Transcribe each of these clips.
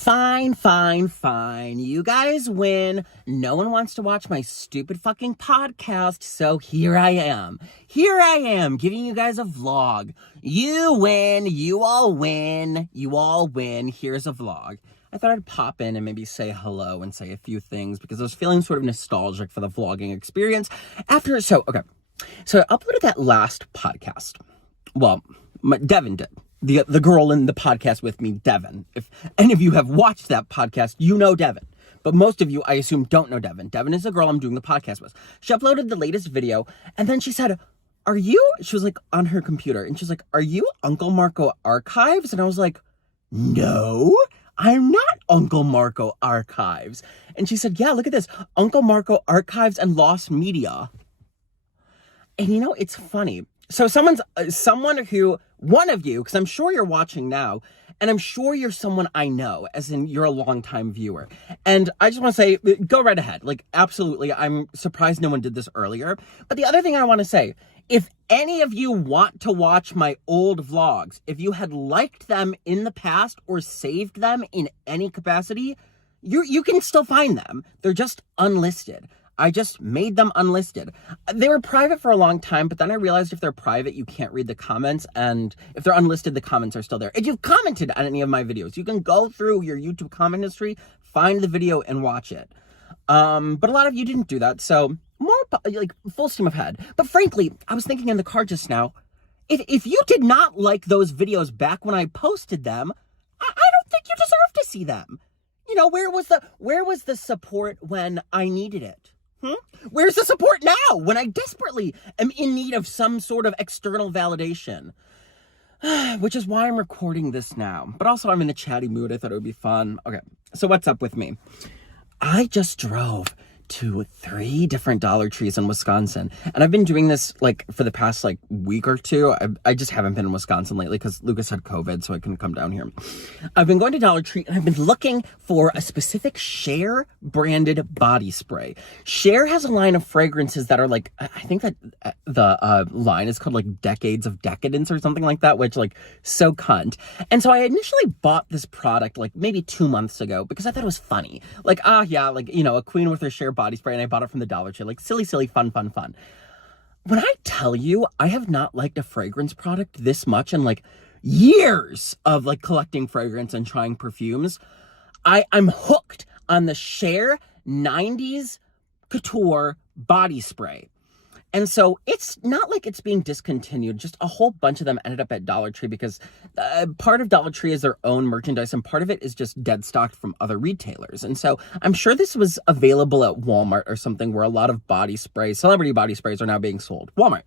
Fine, fine, fine. You guys win. No one wants to watch my stupid fucking podcast, so here I am. Here I am, giving you guys a vlog. You win. You all win. You all win. Here's a vlog. I thought I'd pop in and maybe say hello and say a few things because I was feeling sort of nostalgic for the vlogging experience after. So I uploaded that last podcast. Well, Devin did. The girl in the podcast with me, Devin. If any of you have watched that podcast, you know Devin. But most of you, I assume, don't know Devin. Devin is the girl I'm doing the podcast with. She uploaded the latest video, and then she said, she was like on her computer, and she's like, are you Uncle Marco Archives? And I was like, no, I'm not Uncle Marco Archives. And she said, yeah, look at this, Uncle Marco Archives and Lost Media. And you know, it's funny. So one of you, because I'm sure you're watching now, and I'm sure you're someone I know, as in you're a longtime viewer. And I just want to say, go right ahead. Like, absolutely, I'm surprised no one did this earlier. But the other thing I want to say, if any of you want to watch my old vlogs, if you had liked them in the past or saved them in any capacity, you can still find them. They're just unlisted. I just made them unlisted. They were private for a long time, but then I realized if they're private, you can't read the comments, and if they're unlisted, the comments are still there. If you've commented on any of my videos, you can go through your YouTube comment history, find the video, and watch it. But a lot of you didn't do that, so like full steam ahead. But frankly, I was thinking in the car just now, if you did not like those videos back when I posted them, I don't think you deserve to see them. You know, where was the support when I needed it? Where's the support now when I desperately am in need of some sort of external validation? Which is why I'm recording this now. But also I'm in a chatty mood. I thought it would be fun. Okay, so what's up with me? I just drove to 3 different Dollar Trees in Wisconsin. And I've been doing this like for the past like week or two. I just haven't been in Wisconsin lately because Lucas had COVID, so I couldn't come down here. I've been going to Dollar Tree and I've been looking for a specific Cher branded body spray. Cher has a line of fragrances that are like, I think that the line is called like Decades of Decadence or something like that, which like so cunt. And so I initially bought this product like maybe 2 months ago because I thought it was funny. Like, like, you know, a queen with her Cher body spray, and I bought it from the Dollar Tree. Like, silly, fun. When I tell you, I have not liked a fragrance product this much in like years of like collecting fragrance and trying perfumes. I'm hooked on the Cher 90s Couture body spray. And so it's not like it's being discontinued. Just a whole bunch of them ended up at Dollar Tree because part of Dollar Tree is their own merchandise and part of it is just dead stocked from other retailers. And so I'm sure this was available at Walmart or something where a lot of body sprays, celebrity body sprays, are now being sold. Walmart.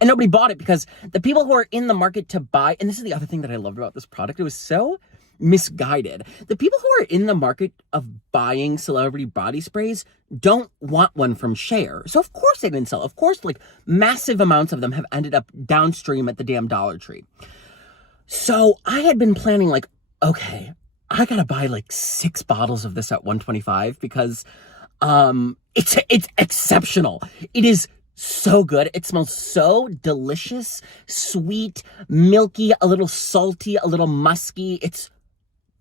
And nobody bought it because the people who are in the market to buy, and this is the other thing that I loved about this product, it was so misguided. The people who are in the market of buying celebrity body sprays don't want one from Cher. So of course they didn't sell. Of course, like massive amounts of them have ended up downstream at the damn Dollar Tree. So I had been planning like, okay, I gotta buy like 6 bottles of this at $125 because it's exceptional. It is so good. It smells so delicious, sweet, milky, a little salty, a little musky. It's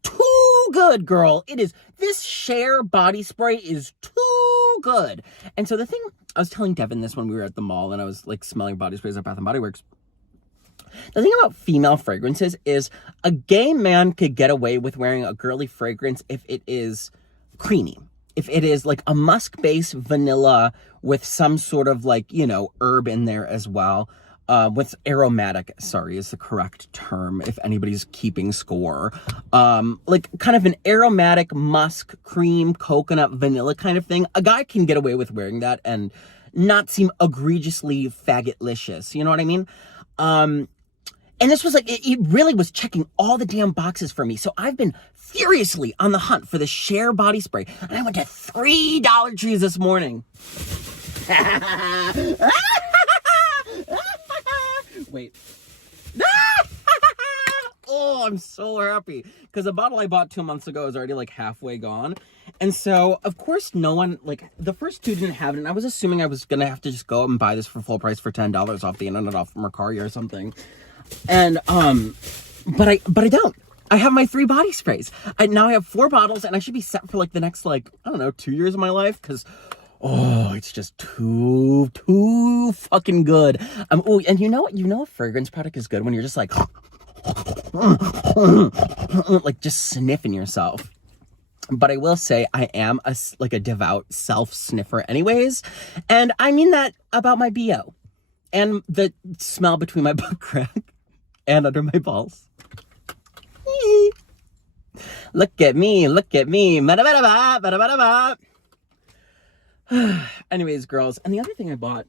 too good, girl. It is. This Cher body spray is too good. And so the thing, I was telling Devin this when we were at the mall and I was like smelling body sprays at Bath & Body Works. The thing about female fragrances is a gay man could get away with wearing a girly fragrance if it is creamy. If it is like a musk-based vanilla with some sort of like, you know, herb in there as well. With aromatic, sorry, is the correct term if anybody's keeping score. Like kind of an aromatic musk, cream, coconut, vanilla kind of thing. A guy can get away with wearing that and not seem egregiously faggotlicious. You know what I mean? And this was like, it really was checking all the damn boxes for me. So I've been furiously on the hunt for the Cher body spray. And I went to 3 Dollar Trees this morning. Wait. Oh, I'm so happy. Because the bottle I bought 2 months ago is already like halfway gone. And so, of course, no one, like, the first 2 didn't have it. And I was assuming I was going to have to just go up and buy this for full price for $10 off the internet, off Mercari or something. And, but I don't. I have my 3 body sprays. Now I have 4 bottles, and I should be set for like the next, like, I don't know, 2 years of my life, because it's just too fucking good. And you know a fragrance product is good when you're just like like just sniffing yourself. But I will say I am a devout self sniffer anyways, and I mean that about my BO and the smell between my butt crack and under my balls. Look at me. Anyways, girls, and the other thing I bought,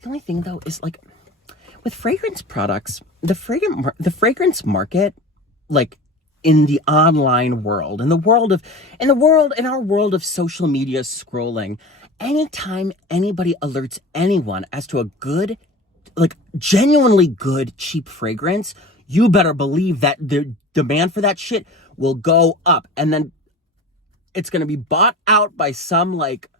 the only thing though is like with fragrance products, the fragrance market, like in the online world, in our world of social media scrolling, anytime anybody alerts anyone as to a good, like genuinely good, cheap fragrance, you better believe that the demand for that shit will go up, and then it's gonna be bought out by some like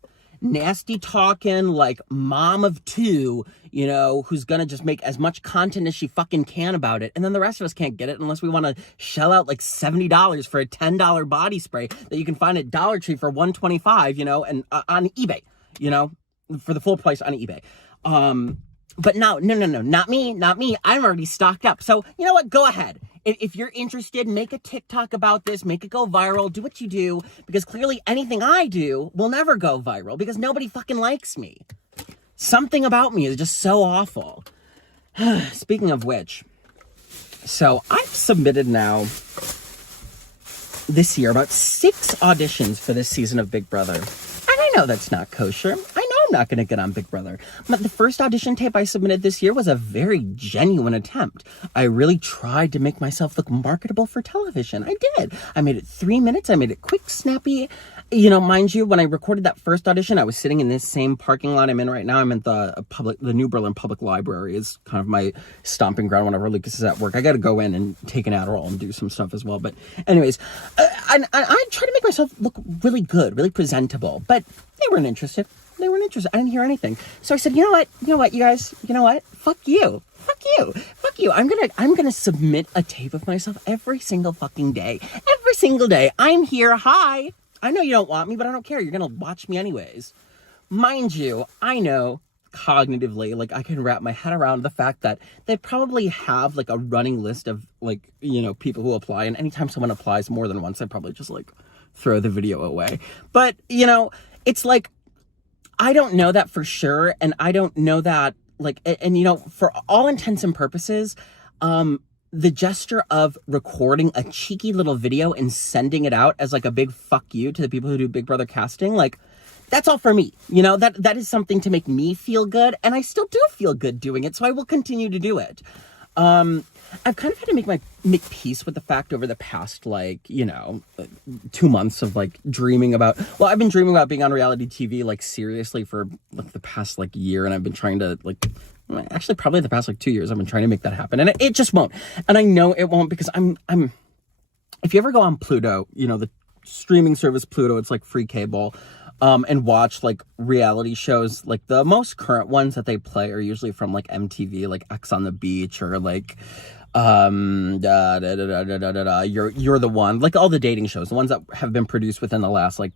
nasty talking like mom of 2, you know, who's gonna just make as much content as she fucking can about it, and then the rest of us can't get it unless we want to shell out like $70 for a $10 body spray that you can find at Dollar Tree for $125, you know, and on eBay, you know, for the full price on eBay. But no, not me. I'm already stocked up. So you know what? Go ahead. If you're interested, make a TikTok about this, make it go viral, do what you do, because clearly anything I do will never go viral because nobody fucking likes me. Something about me is just so awful. Speaking of which, so I've submitted now this year about 6 auditions for this season of Big Brother. And I know that's not kosher. I know I'm not going to get on Big Brother. But the first audition tape I submitted this year was a very genuine attempt. I really tried to make myself look marketable for television. I did. I made it 3 minutes. I made it quick, snappy. You know, mind you, when I recorded that first audition, I was sitting in this same parking lot I'm in right now. I'm at the New Berlin Public Library is kind of my stomping ground whenever Lucas is at work. I got to go in and take an Adderall and do some stuff as well. But anyways, I try to make myself look really good, really presentable, but they weren't interested. I didn't hear anything. So I said, you know what, you guys, you know what? Fuck you. I'm gonna submit a tape of myself every single fucking day. Every single day. I'm here. Hi. I know you don't want me, but I don't care. You're gonna watch me anyways. Mind you, I know cognitively, like I can wrap my head around the fact that they probably have like a running list of like, you know, people who apply. And anytime someone applies more than once, I probably just like throw the video away. But, you know, it's like, I don't know that for sure, and I don't know that, like, and you know, for all intents and purposes, the gesture of recording a cheeky little video and sending it out as like a big fuck you to the people who do Big Brother casting, like, that's all for me. You know, that is something to make me feel good, and I still do feel good doing it, so I will continue to do it. I've kind of had to make peace with the fact over the past, like, you know, 2 months of like dreaming about, well, I've been dreaming about being on reality TV, like seriously for like the past like year. And I've been trying to like, actually probably the past like 2 years, I've been trying to make that happen, and it just won't. And I know it won't because I'm, if you ever go on Pluto, you know, the streaming service Pluto, it's like free cable. And watch like reality shows, like the most current ones that they play are usually from like MTV, like X on the Beach, or like You're the One, like all the dating shows, the ones that have been produced within the last like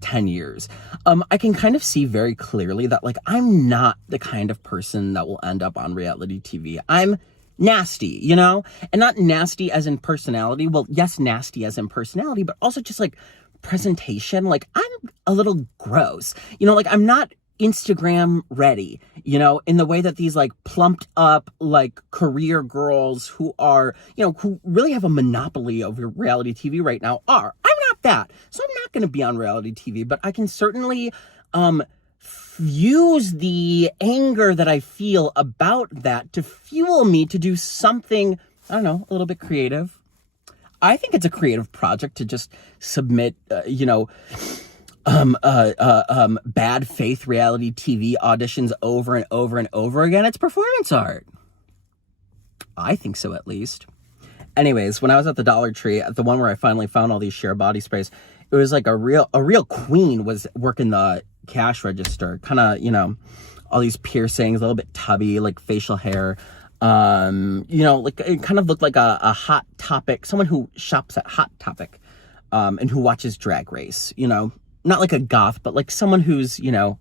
10 years. I can kind of see very clearly that like I'm not the kind of person that will end up on reality TV. I'm nasty, you know, and not nasty as in personality. Well, yes, nasty as in personality, but also just like presentation. Like I'm a little gross, you know, like I'm not Instagram ready, you know, in the way that these like plumped up like career girls who are, you know, who really have a monopoly over reality TV right now are. I'm not that. So I'm not going to be on reality TV, but I can certainly use the anger that I feel about that to fuel me to do something, I don't know, a little bit creative. I think it's a creative project to just submit, you know, bad faith reality TV auditions over and over and over again. It's performance art. I think so, at least. Anyways, when I was at the Dollar Tree, at the one where I finally found all these Cher body sprays, it was like a real queen was working the cash register. Kind of, you know, all these piercings, a little bit tubby, like facial hair. You know, like it kind of looked like a Hot Topic, someone who shops at Hot Topic, and who watches Drag Race, you know, not like a goth, but like someone who's, you know,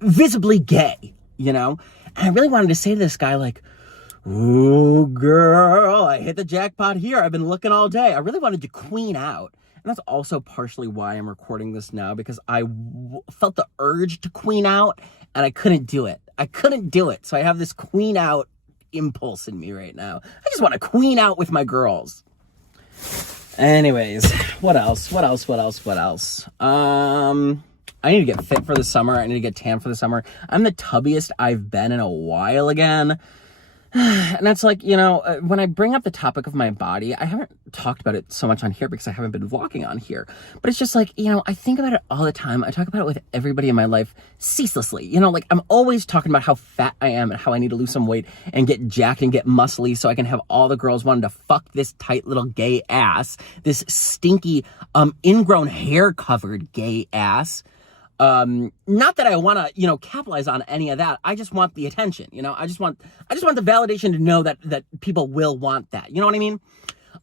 visibly gay, you know? And I really wanted to say to this guy, like, ooh, girl, I hit the jackpot here. I've been looking all day. I really wanted to queen out. And that's also partially why I'm recording this now, because I felt the urge to queen out and I couldn't do it. I couldn't do it. So I have this queen out impulse in me right now. I just want to queen out with my girls. Anyways, what else? I need to get fit for the summer. I need to get tan for the summer. I'm the tubbiest I've been in a while again. And that's like, you know, when I bring up the topic of my body, I haven't talked about it so much on here because I haven't been vlogging on here. But it's just like, you know, I think about it all the time. I talk about it with everybody in my life ceaselessly. You know, like I'm always talking about how fat I am and how I need to lose some weight and get jacked and get muscly so I can have all the girls wanting to fuck this tight little gay ass, this stinky, ingrown hair covered gay ass. Not that I want to, you know, capitalize on any of that. I just want the attention, you know, I just want the validation to know that people will want that. You know what I mean?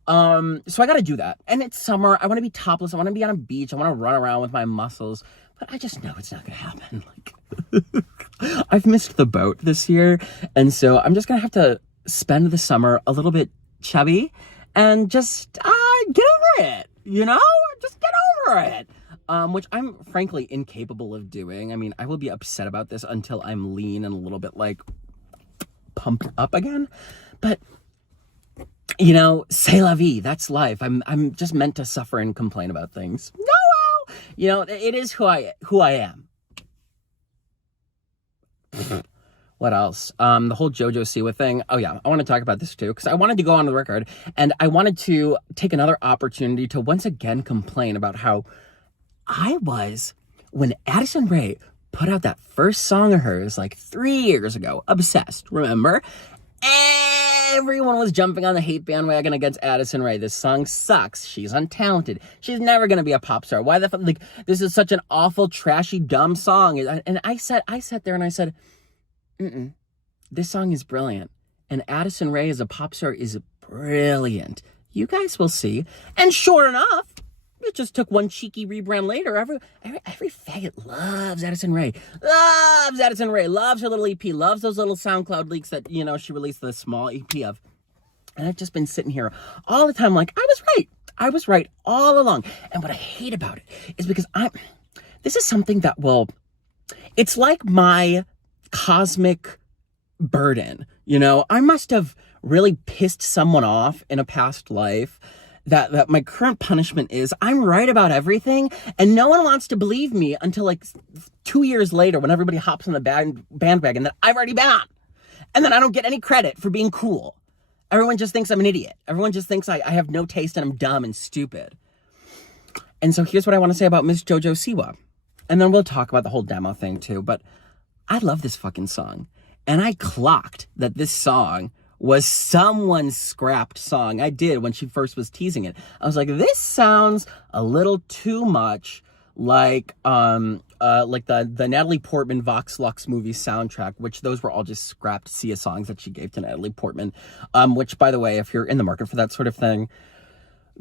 So I got to do that. And it's summer. I want to be topless. I want to be on a beach. I want to run around with my muscles, but I just know it's not going to happen. Like, I've missed the boat this year. And so I'm just going to have to spend the summer a little bit chubby and just, get over it, you know, just get over it. Which I'm frankly incapable of doing. I mean, I will be upset about this until I'm lean and a little bit like pumped up again. But you know, c'est la vie. That's life. I'm just meant to suffer and complain about things. No, well, you know, it is who I am. What else? The whole JoJo Siwa thing. Oh yeah, I want to talk about this too, because I wanted to go on the record and I wanted to take another opportunity to once again complain about how I was, when Addison Rae put out that first song of hers like 3 years ago, Obsessed, remember? Everyone was jumping on the hate bandwagon against Addison Rae. This song sucks. She's untalented. She's never going to be a pop star. Why the fuck? Like, this is such an awful, trashy, dumb song. And I sat there and I said, this song is brilliant. And Addison Rae as a pop star is brilliant. You guys will see. And sure enough, it just took one cheeky rebrand later. Every faggot loves Addison Rae. Loves Addison Rae. Loves her little EP. Loves those little SoundCloud leaks that, you know, she released the small EP of. And I've just been sitting here all the time like, I was right. I was right all along. And what I hate about it is because this is something that it's like my cosmic burden. You know, I must have really pissed someone off in a past life that my current punishment is I'm right about everything and no one wants to believe me until like 2 years later when everybody hops on the bandwagon that I've already been on. And then I don't get any credit for being cool. Everyone just thinks I'm an idiot. Everyone just thinks I have no taste and I'm dumb and stupid. And so here's what I want to say about Miss JoJo Siwa. And then we'll talk about the whole demo thing too. But I love this fucking song. And I clocked that this song was someone's scrapped song. I did when she first was teasing it. I was like, this sounds a little too much like the Natalie Portman Vox Lux movie soundtrack, which those were all just scrapped Sia songs that she gave to Natalie Portman. Which, by the way, if you're in the market for that sort of thing,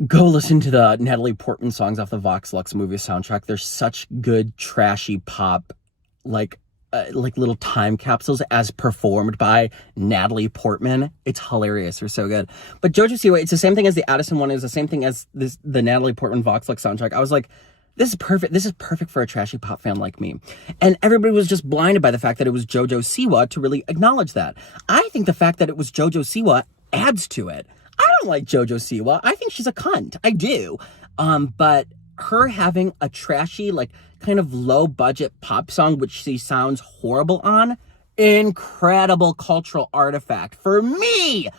go listen to the Natalie Portman songs off the Vox Lux movie soundtrack. They're such good, trashy pop, like little time capsules as performed by Natalie Portman. It's hilarious. They're so good. But JoJo Siwa, it's the same thing as the Addison one. It's the same thing as the Natalie Portman Vox Lux soundtrack. I was like, this is perfect. This is perfect for a trashy pop fan like me. And everybody was just blinded by the fact that it was JoJo Siwa to really acknowledge that. I think the fact that it was JoJo Siwa adds to it. I don't like JoJo Siwa. I think she's a cunt. I do. But her having a trashy, like, kind of low-budget pop song, which she sounds horrible on, incredible cultural artifact for me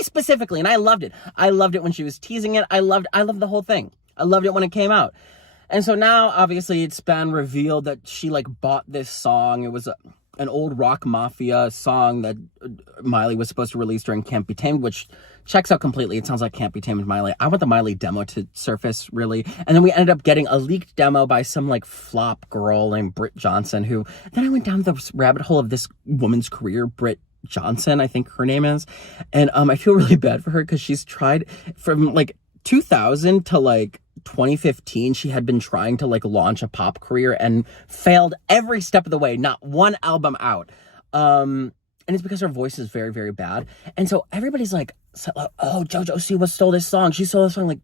specifically, and I loved it. I loved it when she was teasing it. I loved the whole thing. I loved it when it came out. And so now, obviously, it's been revealed that she, like, bought this song. It was an old Rock Mafia song that Miley was supposed to release during Can't Be Tamed, which checks out completely. It sounds like Can't Be Tamed with Miley. I want the Miley demo to surface, really. And then we ended up getting a leaked demo by some, like, flop girl named Britt Johnson, who... Then I went down the rabbit hole of this woman's career, Britt Johnson, I think her name is. And I feel really bad for her because she's tried from like 2000 to like 2015. She had been trying to like launch a pop career and failed every step of the way. Not one album out. And it's because her voice is very, very bad. And so everybody's like, oh, JoJo Siwa stole this song. She stole this song. Like,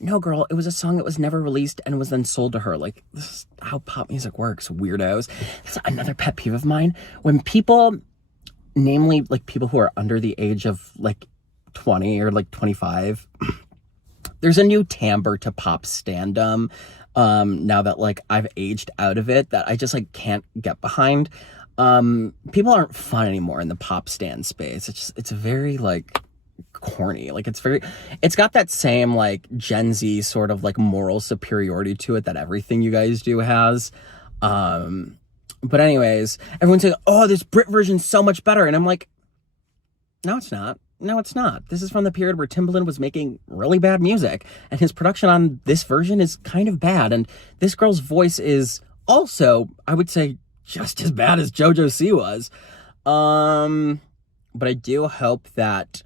no, girl, it was a song that was never released and was then sold to her. Like, this is how pop music works, weirdos. It's another pet peeve of mine. When people, namely, like, people who are under the age of, like, 20 or, like, 25, there's a new timbre to pop standum, now that, like, I've aged out of it, that I just, like, can't get behind. People aren't fun anymore in the pop stand space. It's very, like, corny. Like, it's got that same like Gen Z sort of like moral superiority to it that everything you guys do has. But anyways, everyone's saying, oh, this Brit version's so much better, and I'm like, no, it's not. This is from the period where Timbaland was making really bad music, and his production on this version is kind of bad, and this girl's voice is also, I would say, just as bad as JoJo Siwa's. But I do hope that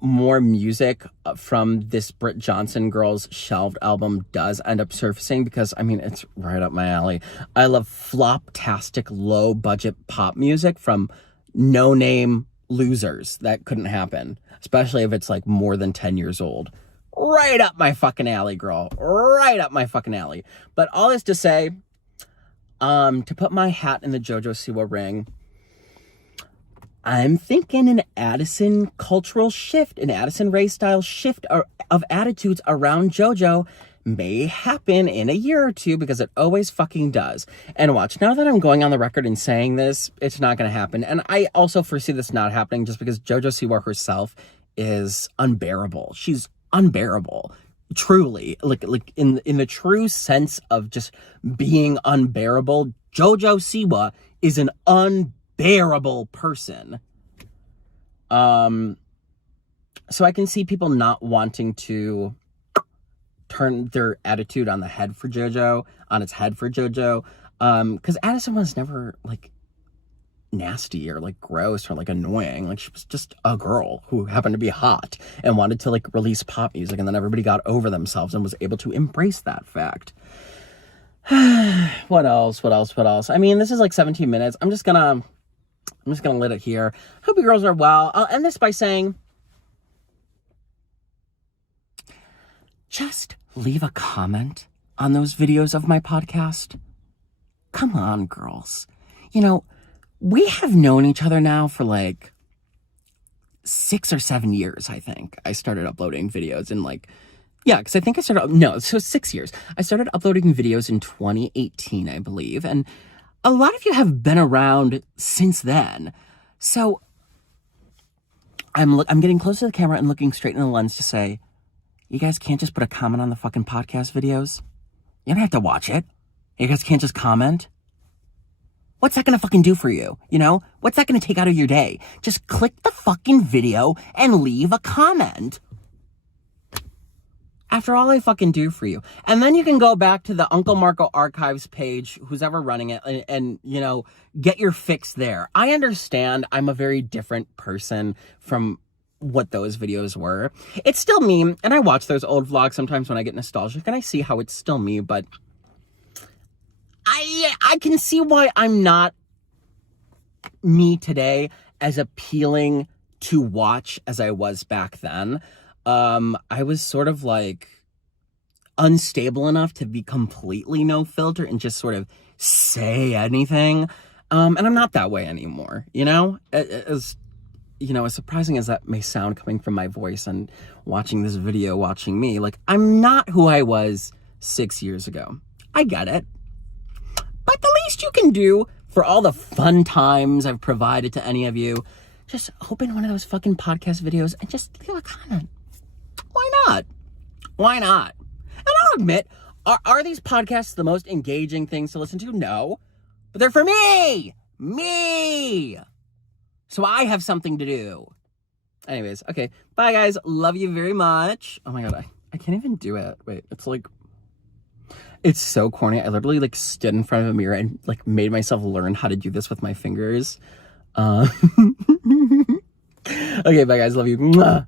more music from this Britt Johnson girl's shelved album does end up surfacing, because, I mean, it's right up my alley. I love flop-tastic, low-budget pop music from no-name losers. That couldn't happen, especially if it's, like, more than 10 years old. Right up my fucking alley, girl. Right up my fucking alley. But all this to say, to put my hat in the JoJo Siwa ring, I'm thinking an Addison cultural shift, an Addison Rae style shift of attitudes around JoJo may happen in a year or two, because it always fucking does. And watch, now that I'm going on the record and saying this, it's not going to happen. And I also foresee this not happening just because JoJo Siwa herself is unbearable. She's unbearable. Truly, like in the true sense of just being unbearable, JoJo Siwa is an unbearable person. So I can see people not wanting to turn their attitude on its head for JoJo. Because Addison was never like nasty or like gross or like annoying. Like, she was just a girl who happened to be hot and wanted to like release pop music, and then everybody got over themselves and was able to embrace that fact. What else? I mean, this is like 17 minutes. I'm just gonna let it here. Hope you girls are well. I'll end this by saying, just leave a comment on those videos of my podcast. Come on, girls. You know, we have known each other now for like 6 or 7 years, I think. I started uploading videos in like, yeah, because I think so 6 years. I started uploading videos in 2018, I believe, and a lot of you have been around since then. So I'm getting close to the camera and looking straight in the lens to say, you guys can't just put a comment on the fucking podcast videos. You don't have to watch it. You guys can't just comment. What's that gonna fucking do for you? You know? What's that gonna take out of your day? Just click the fucking video and leave a comment. After all I fucking do for you. And then you can go back to the Uncle Marco Archives page, who's ever running it, and you know, get your fix there. I understand I'm a very different person from what those videos were. It's still me, and I watch those old vlogs sometimes when I get nostalgic, and I see how it's still me, but I can see why I'm not me today as appealing to watch as I was back then. I was sort of like unstable enough to be completely no filter and just sort of say anything. And I'm not that way anymore, you know? As surprising as that may sound coming from my voice and watching this video, watching me, like, I'm not who I was 6 years ago. I get it. But the least you can do for all the fun times I've provided to any of you, just open one of those fucking podcast videos and just leave a comment. Why not? And I'll admit, are these podcasts the most engaging things to listen to? No. But they're for me! So I have something to do. Anyways, okay. Bye, guys. Love you very much. Oh my god, I can't even do it. Wait, it's so corny. I literally like stood in front of a mirror and like made myself learn how to do this with my fingers. Okay, bye guys. Love you. Mwah.